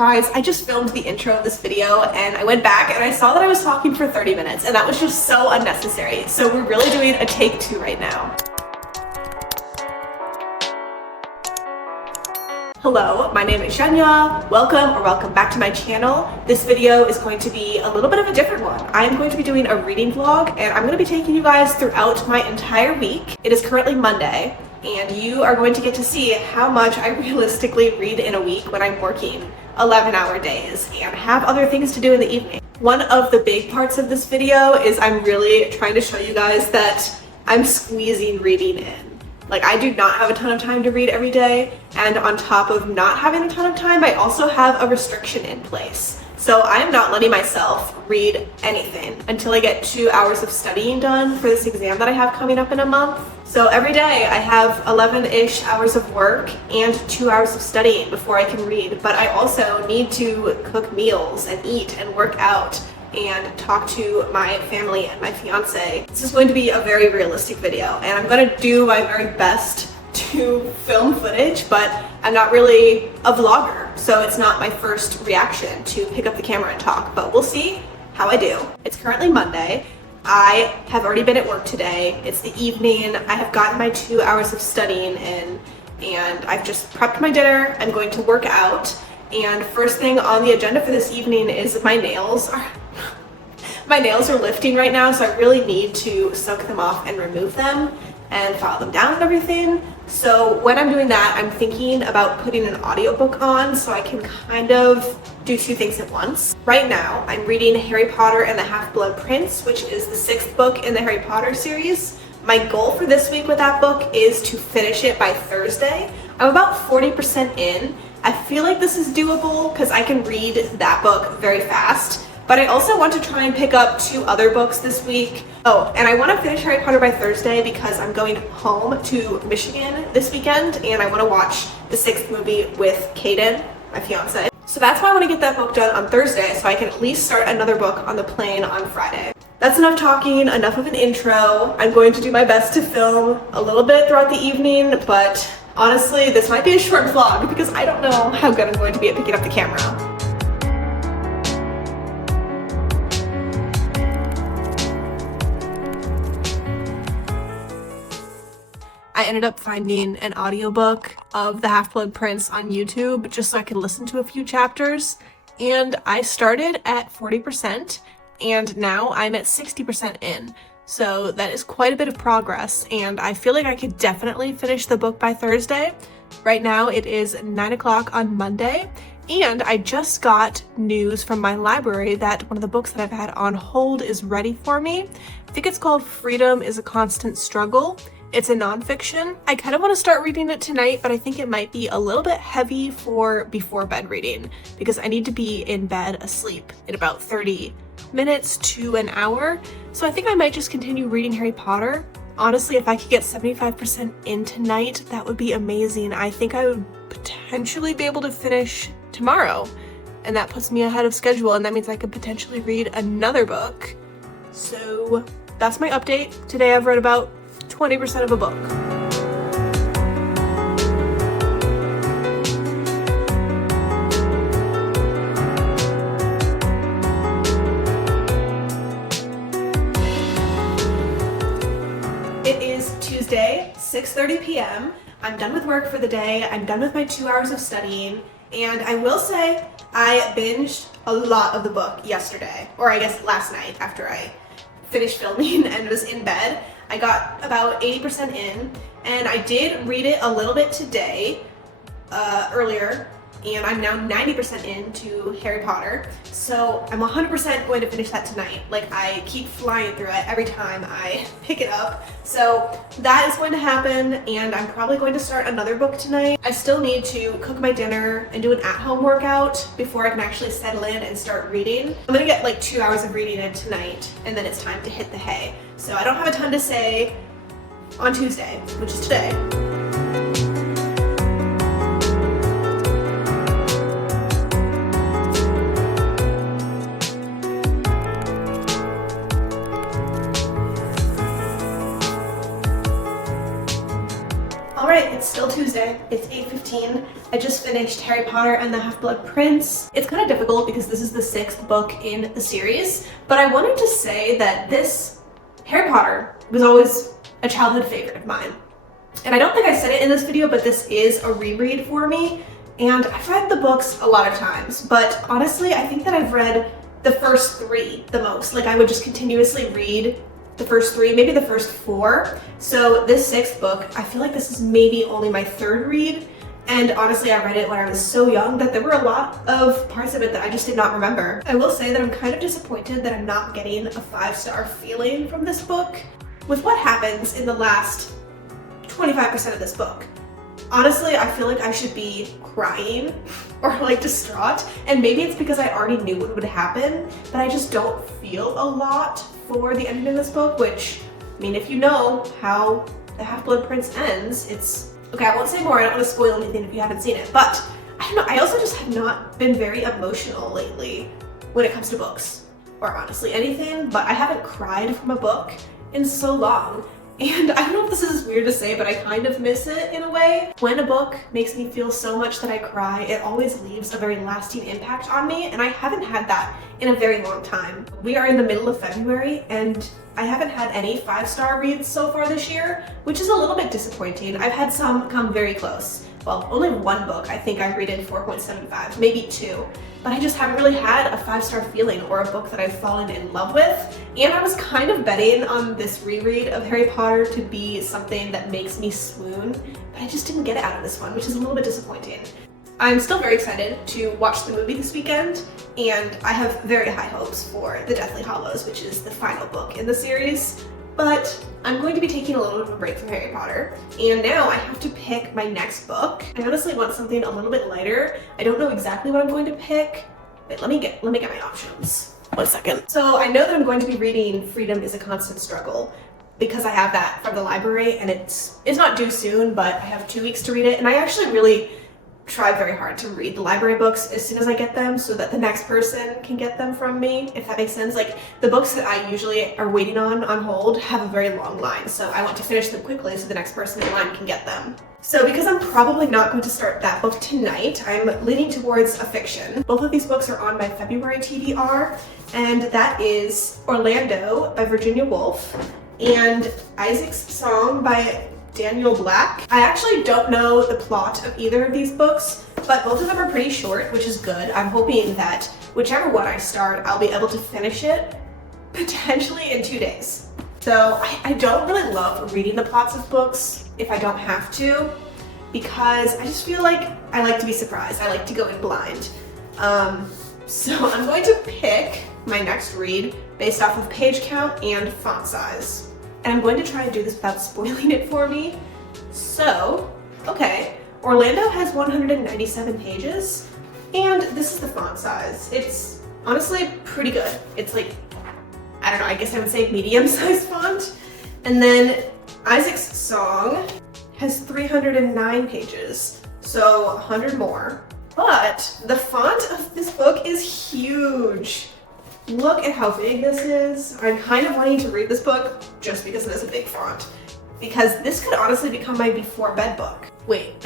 Guys, I just filmed the intro of this video and I went back and I saw that I was talking for 30 minutes and that was just so unnecessary. So we're really doing a take 2 right now. Hello, my name is Shanya. Welcome back to my channel. This video is going to be a little bit of a different one. I'm going to be doing a reading vlog and I'm going to be taking you guys throughout my entire week. It is currently Monday and you are going to get to see how much I realistically read in a week when I'm working 11-hour days and have other things to do in the evening. One of the big parts of this video is I'm really trying to show you guys that I'm squeezing reading in. Like, I do not have a ton of time to read every day, and on top of not having a ton of time, I also have a restriction in place. So I am not letting myself read anything until I get 2 hours of studying done for this exam that I have coming up in a month. So every day I have 11-ish hours of work and 2 hours of studying before I can read, but I also need to cook meals and eat and work out and talk to my family and my fiance. This is going to be a very realistic video and I'm going to do my very best to film footage, but I'm not really a vlogger, so it's not my first reaction to pick up the camera and talk, but we'll see how I do. It's currently Monday. I have already been at work today. It's the evening. I have gotten my 2 hours of studying in and I've just prepped my dinner. I'm going to work out, and first thing on the agenda for this evening is my nails are lifting right now, so I really need to soak them off and remove them and file them down and everything. So when I'm doing that, I'm thinking about putting an audiobook on so I can kind of do 2 things at once. Right now, I'm reading Harry Potter and the Half-Blood Prince, which is the 6th book in the Harry Potter series. My goal for this week with that book is to finish it by Thursday. I'm about 40% in. I feel like this is doable because I can read that book very fast. But I also want to try and pick up 2 other books this week. Oh, and I want to finish Harry Potter by Thursday because I'm going home to Michigan this weekend and I want to watch the 6th movie with Caden, my fiance. So that's why I want to get that book done on Thursday so I can at least start another book on the plane on Friday. That's enough talking, enough of an intro. I'm going to do my best to film a little bit throughout the evening, but honestly, this might be a short vlog because I don't know how good I'm going to be at picking up the camera. I ended up finding an audiobook of The Half-Blood Prince on YouTube just so I could listen to a few chapters, and I started at 40% and now I'm at 60% in. So that is quite a bit of progress and I feel like I could definitely finish the book by Thursday. Right now it is 9 o'clock on Monday and I just got news from my library that one of the books that I've had on hold is ready for me. I think it's called Freedom is a Constant Struggle. It's a nonfiction. I kind of want to start reading it tonight, but I think it might be a little bit heavy for before bed reading because I need to be in bed asleep in about 30 minutes to an hour. So I think I might just continue reading Harry Potter. Honestly, if I could get 75% in tonight, that would be amazing. I think I would potentially be able to finish tomorrow, and that puts me ahead of schedule, and that means I could potentially read another book. So that's my update. Today I've read about 20% of a book. It is Tuesday, 6:30 p.m. I'm done with work for the day. I'm done with my 2 hours of studying, and I will say I binged a lot of the book yesterday, or I guess last night after I finished filming and was in bed. I got about 80% in, and I did read it a little bit today, earlier, and I'm now 90% into Harry Potter. So I'm 100% going to finish that tonight. Like, I keep flying through it every time I pick it up. So that is going to happen, and I'm probably going to start another book tonight. I still need to cook my dinner and do an at-home workout before I can actually settle in and start reading. I'm gonna get like 2 hours of reading in tonight, and then it's time to hit the hay. So I don't have a ton to say on Tuesday, which is today. Alright, it's still Tuesday. Wednesday, it's 8:15. I just finished Harry Potter and the Half-Blood Prince. It's kind of difficult because this is the 6th book in the series, but I wanted to say that this Harry Potter was always a childhood favorite of mine. And I don't think I said it in this video, but this is a reread for me. And I've read the books a lot of times, but honestly, I think that I've read the first 3 the most. Like I would just continuously read the first 3, maybe the first 4. So this 6th book, I feel like this is maybe only my 3rd read. And honestly, I read it when I was so young that there were a lot of parts of it that I just did not remember. I will say that I'm kind of disappointed that I'm not getting a 5-star feeling from this book with what happens in the last 25% of this book. Honestly, I feel like I should be crying or like distraught, and maybe it's because I already knew what would happen, but I just don't feel a lot for the ending of this book, which, I mean, if you know how the Half-Blood Prince ends, it's... Okay, I won't say more, I don't want to spoil anything if you haven't seen it, but I don't know, I also just have not been very emotional lately when it comes to books, or honestly anything, but I haven't cried from a book in so long. And I don't know if this is weird to say, but I kind of miss it in a way. When a book makes me feel so much that I cry, it always leaves a very lasting impact on me, and I haven't had that in a very long time. We are in the middle of February, and I haven't had any 5-star reads so far this year, which is a little bit disappointing. I've had some come very close. Well, only one book I think I rated 4.75, maybe 2. But I just haven't really had a 5-star feeling or a book that I've fallen in love with. And I was kind of betting on this reread of Harry Potter to be something that makes me swoon, but I just didn't get it out of this one, which is a little bit disappointing. I'm still very excited to watch the movie this weekend, and I have very high hopes for The Deathly Hallows, which is the final book in the series. But I'm going to be taking a little bit of a break from Harry Potter, and now I have to pick my next book. I honestly want something a little bit lighter. I don't know exactly what I'm going to pick. Wait, let me get my options. 1 second. So I know that I'm going to be reading Freedom is a Constant Struggle because I have that from the library, and it's not due soon, but I have 2 weeks to read it, and I actually really try very hard to read the library books as soon as I get them so that the next person can get them from me, if that makes sense. Like the books that I usually are waiting on hold have a very long line, so I want to finish them quickly so the next person in line can get them. So because I'm probably not going to start that book tonight, I'm leaning towards a fiction. Both of these books are on my February TBR, and that is Orlando by Virginia Woolf and Isaac's Song by Daniel Black. I actually don't know the plot of either of these books, but both of them are pretty short, which is good. I'm hoping that whichever one I start, I'll be able to finish it potentially in 2 days. So I don't really love reading the plots of books if I don't have to, because I just feel like I like to be surprised. I like to go in blind. So I'm going to pick my next read based off of page count and font size. And I'm going to try and do this without spoiling it for me. So, okay, Orlando has 197 pages, and this is the font size. It's honestly pretty good. It's like, I don't know, I guess I would say medium-sized font. And then Isaac's Song has 309 pages, so 100 more. But the font of this book is huge. Look at how big this is. I'm kind of wanting to read this book just because it is a big font, because this could honestly become my before bed book. Wait,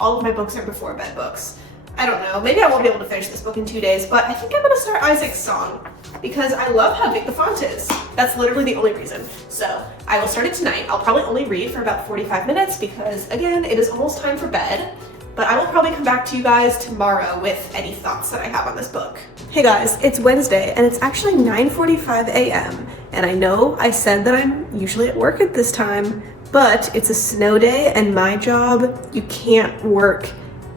all of my books are before bed books. I don't know, maybe I won't be able to finish this book in 2 days, but I think I'm gonna start Isaac's Song because I love how big the font is. That's literally the only reason. So I will start it tonight. I'll probably only read for about 45 minutes because again, it is almost time for bed. But I will probably come back to you guys tomorrow with any thoughts that I have on this book. Hey guys, it's Wednesday and it's actually 9:45 a.m. And I know I said that I'm usually at work at this time, but it's a snow day and my job, you can't work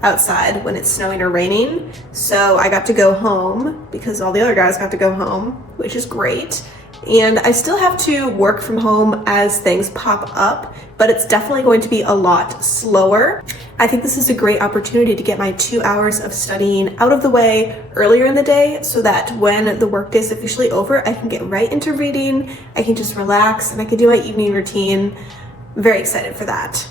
outside when it's snowing or raining. So I got to go home because all the other guys got to go home, which is great. And I still have to work from home as things pop up, but it's definitely going to be a lot slower. I think this is a great opportunity to get my 2 hours of studying out of the way earlier in the day so that when the workday is officially over, I can get right into reading, I can just relax, and I can do my evening routine. I'm very excited for that.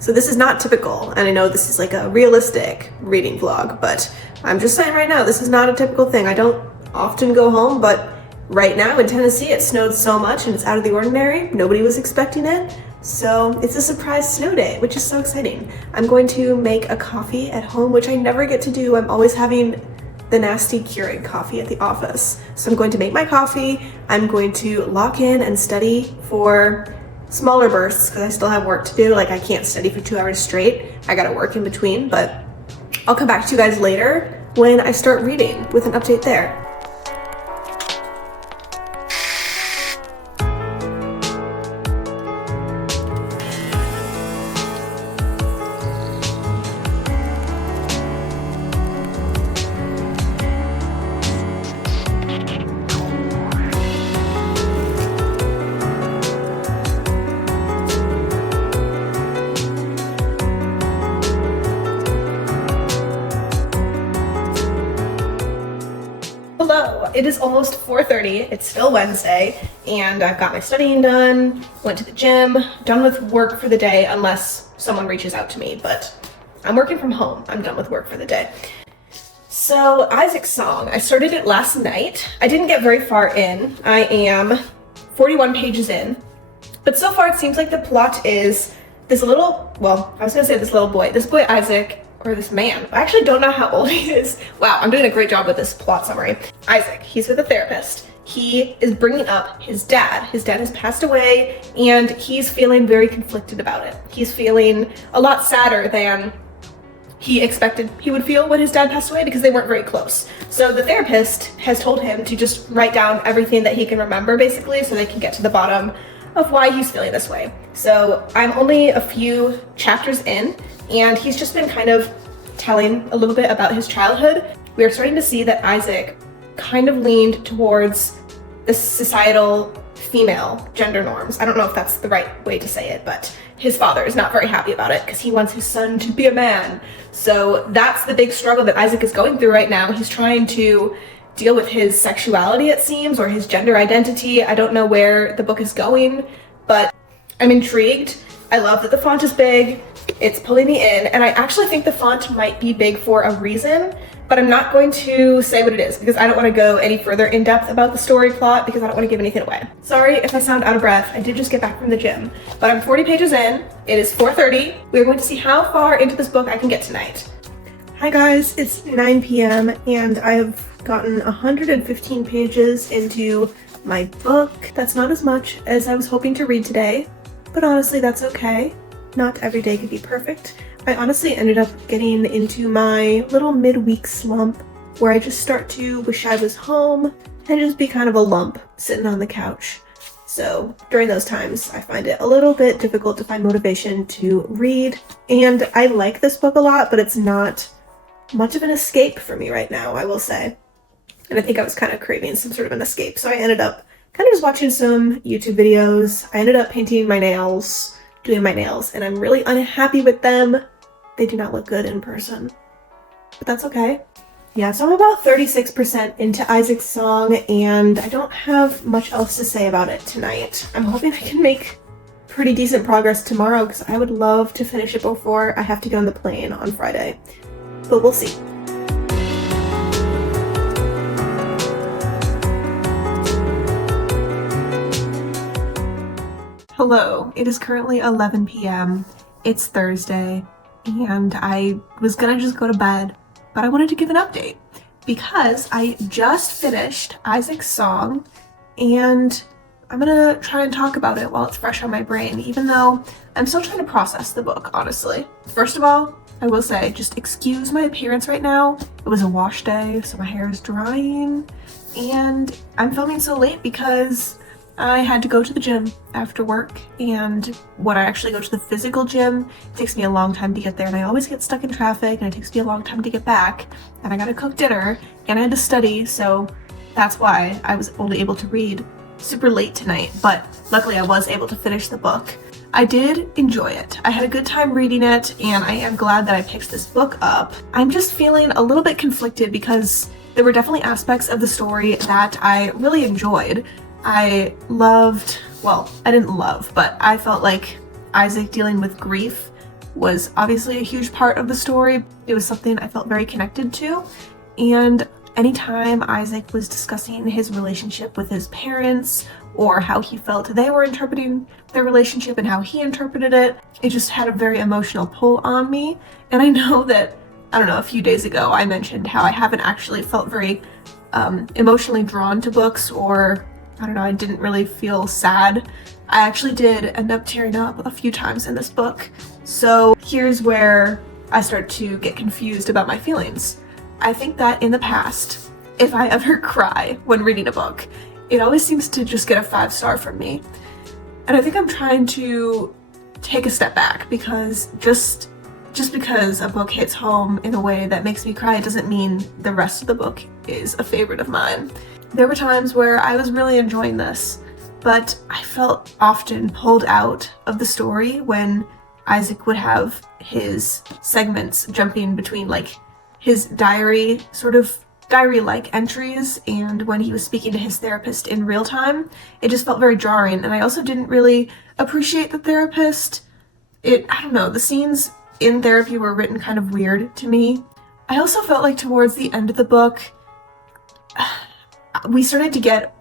So this is not typical, and I know this is like a realistic reading vlog, but I'm just saying right now, this is not a typical thing. I don't often go home, but right now in Tennessee, it snowed so much and it's out of the ordinary. Nobody was expecting it. So it's a surprise snow day, which is so exciting. I'm going to make a coffee at home, which I never get to do. I'm always having the nasty Keurig coffee at the office. So I'm going to make my coffee. I'm going to lock in and study for smaller bursts because I still have work to do. Like, I can't study for 2 hours straight. I gotta work in between, but I'll come back to you guys later when I start reading with an update there. Hello, it is almost 4:30, it's still Wednesday, and I've got my studying done, went to the gym, done with work for the day unless someone reaches out to me, but I'm working from home. I'm done with work for the day. So, Isaac's Song, I started it last night. I didn't get very far in. I am 41 pages in, but so far it seems like the plot is this little, well, I was gonna say this little boy, this boy Isaac, or this man. I actually don't know how old he is. Wow, I'm doing a great job with this plot summary. Isaac, he's with a therapist. He is bringing up his dad. His dad has passed away, and he's feeling very conflicted about it. He's feeling a lot sadder than he expected he would feel when his dad passed away because they weren't very close. So the therapist has told him to just write down everything that he can remember, basically, so they can get to the bottom of why he's feeling this way. So I'm only a few chapters in, and he's just been kind of telling a little bit about his childhood. We are starting to see that Isaac kind of leaned towards the societal female gender norms. I don't know if that's the right way to say it, but his father is not very happy about it because he wants his son to be a man. So that's the big struggle that Isaac is going through right now. He's trying to deal with his sexuality, it seems, or his gender identity. I don't know where the book is going, but I'm intrigued. I love that the font is big. It's pulling me in, and I actually think the font might be big for a reason, but I'm not going to say what it is because I don't want to go any further in depth about the story plot because I don't want to give anything away. Sorry if I sound out of breath. I did just get back from the gym, but I'm 40 pages in. It is 4:30. We're going to see how far into this book I can get tonight. Hi guys, it's 9 p.m. and I've gotten 115 pages into my book. That's not as much as I was hoping to read today, but honestly, that's okay. Not every day could be perfect. I honestly ended up getting into my little midweek slump where I just start to wish I was home and just be kind of a lump sitting on the couch. So during those times, I find it a little bit difficult to find motivation to read. And I like this book a lot, but it's not much of an escape for me right now, I will say. And I think I was kind of craving some sort of an escape. So I ended up kind of just watching some YouTube videos. I ended up painting my nails, doing my nails, and I'm really unhappy with them. They do not look good in person, but that's okay. Yeah, so I'm about 36% into Isaac's Song, and I don't have much else to say about it tonight. I'm hoping I can make pretty decent progress tomorrow because I would love to finish it before I have to get on the plane on Friday, but we'll see. Hello, it is currently 11 p.m. It's Thursday, and I was gonna just go to bed, but I wanted to give an update because I just finished Isaac's Song, and I'm gonna try and talk about it while it's fresh on my brain, even though I'm still trying to process the book, honestly. First of all, I will say, just excuse my appearance right now. It was a wash day, so my hair is drying, and I'm filming so late because I had to go to the gym after work, and when I actually go to the physical gym, it takes me a long time to get there, and I always get stuck in traffic, and it takes me a long time to get back, and I gotta cook dinner, and I had to study, so that's why I was only able to read super late tonight, but luckily I was able to finish the book. I did enjoy it. I had a good time reading it, and I am glad that I picked this book up. I'm just feeling a little bit conflicted because there were definitely aspects of the story that I really enjoyed. I loved, well, I didn't love, but I felt like Isaac dealing with grief was obviously a huge part of the story. It was something I felt very connected to, and anytime Isaac was discussing his relationship with his parents or how he felt they were interpreting their relationship and how he interpreted it. It just had a very emotional pull on me. And I know that, I don't know, a few days ago I mentioned how I haven't actually felt very emotionally drawn to books, or I don't know, I didn't really feel sad. I actually did end up tearing up a few times in this book. So here's where I start to get confused about my feelings. I think that in the past, if I ever cry when reading a book, it always seems to just get a 5-star from me. And I think I'm trying to take a step back, because just because a book hits home in a way that makes me cry, it doesn't mean the rest of the book is a favorite of mine. There were times where I was really enjoying this, but I felt often pulled out of the story when Isaac would have his segments jumping between like his diary, sort of diary-like entries, and when he was speaking to his therapist in real time. It just felt very jarring, and I also didn't really appreciate the therapist. I don't know, the scenes in therapy were written kind of weird to me. I also felt like towards the end of the book, we started to get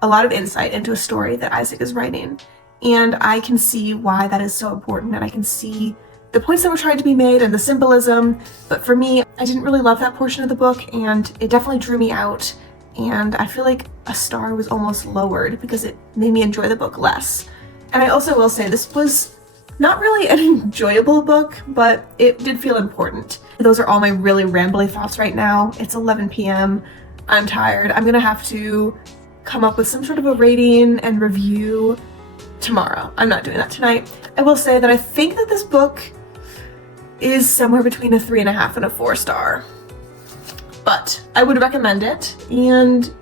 a lot of insight into a story that Isaac is writing, and I can see why that is so important, and I can see the points that were trying to be made and the symbolism, but for me, I didn't really love that portion of the book, and it definitely drew me out, and I feel like a star was almost lowered because it made me enjoy the book less. And I also will say this was not really an enjoyable book, but it did feel important. Those are all my really rambly thoughts right now. It's 11 p.m. I'm tired. I'm gonna have to come up with some sort of a rating and review tomorrow. I'm not doing that tonight. I will say that I think that this book is somewhere between a 3.5 and a 4-star, but I would recommend it. And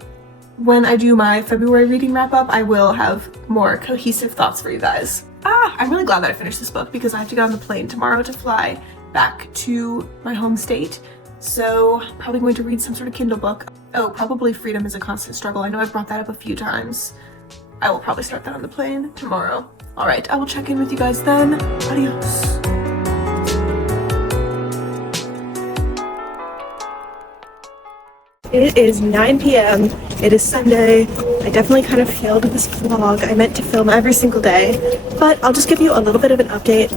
when I do my February reading wrap up, I will have more cohesive thoughts for you guys. I'm really glad that I finished this book, because I have to get on the plane tomorrow to fly back to my home state. So probably going to read some sort of Kindle book. Oh, probably Freedom is a Constant Struggle. I know I've brought that up a few times. I will probably start that on the plane tomorrow. All right, I will check in with you guys then. Adios. It is 9 p.m. It is Sunday. I definitely kind of failed this vlog. I meant to film every single day, but I'll just give you a little bit of an update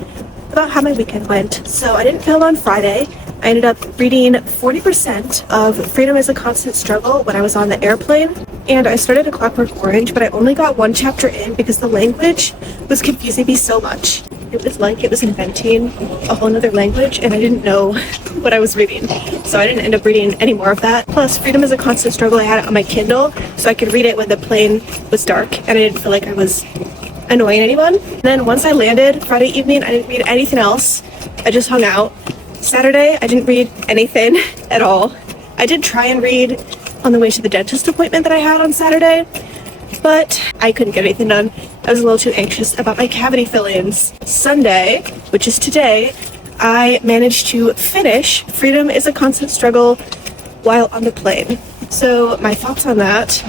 about how my weekend went. So I didn't film on Friday. I ended up reading 40% of Freedom is a Constant Struggle when I was on the airplane, and I started a Clockwork Orange, but I only got one chapter in because the language was confusing me so much. It was like it was inventing a whole nother language, and I didn't know what I was reading, so I didn't end up reading any more of that. Plus, Freedom is a Constant Struggle, I had it on my Kindle, so I could read it when the plane was dark, and I didn't feel like I was annoying anyone. Then once I landed Friday evening, I didn't read anything else. I just hung out. Saturday, I didn't read anything at all. I did try and read on the way to the dentist appointment that I had on Saturday, but I couldn't get anything done. I was a little too anxious about my cavity fill-ins. Sunday, which is today, I managed to finish Freedom is a Constant Struggle while on the plane. So my thoughts on that,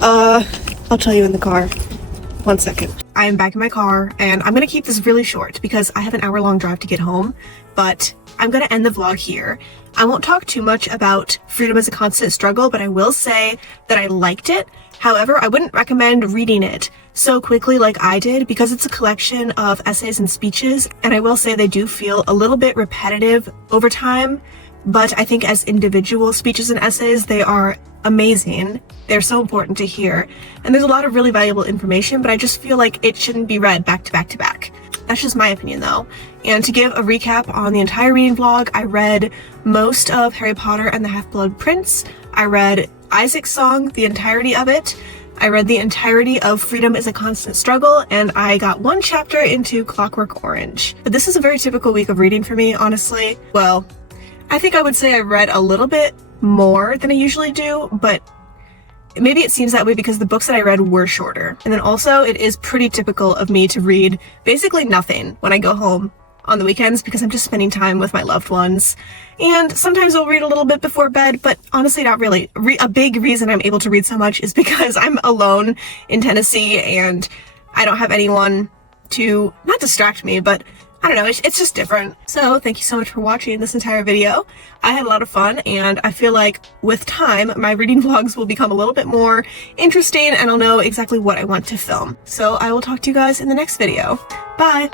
I'll tell you in the car. 1 second. I am back in my car, and I'm gonna keep this really short because I have an hour-long drive to get home, but I'm gonna end the vlog here. I won't talk too much about Freedom is a Constant Struggle, but I will say that I liked it. However, I wouldn't recommend reading it so quickly like I did, because it's a collection of essays and speeches, and I will say they do feel a little bit repetitive over time, but I think as individual speeches and essays, they are amazing. They're so important to hear, and there's a lot of really valuable information, but I just feel like it shouldn't be read back to back to back. That's just my opinion though. And to give a recap on the entire reading vlog, I read most of Harry Potter and the Half-Blood Prince. I read Isaac's Song, the entirety of it. I read the entirety of Freedom is a Constant Struggle, and I got one chapter into Clockwork Orange. But this is a very typical week of reading for me, honestly. Well, I think I would say I read a little bit more than I usually do, but maybe it seems that way because the books that I read were shorter. And then also, it is pretty typical of me to read basically nothing when I go home on the weekends because I'm just spending time with my loved ones. And sometimes I'll read a little bit before bed, but honestly not really. A big reason I'm able to read so much is because I'm alone in Tennessee and I don't have anyone to, not distract me, but I don't know, it's just different. So thank you so much for watching this entire video. I had a lot of fun, and I feel like with time, my reading vlogs will become a little bit more interesting, and I'll know exactly what I want to film. So I will talk to you guys in the next video. Bye!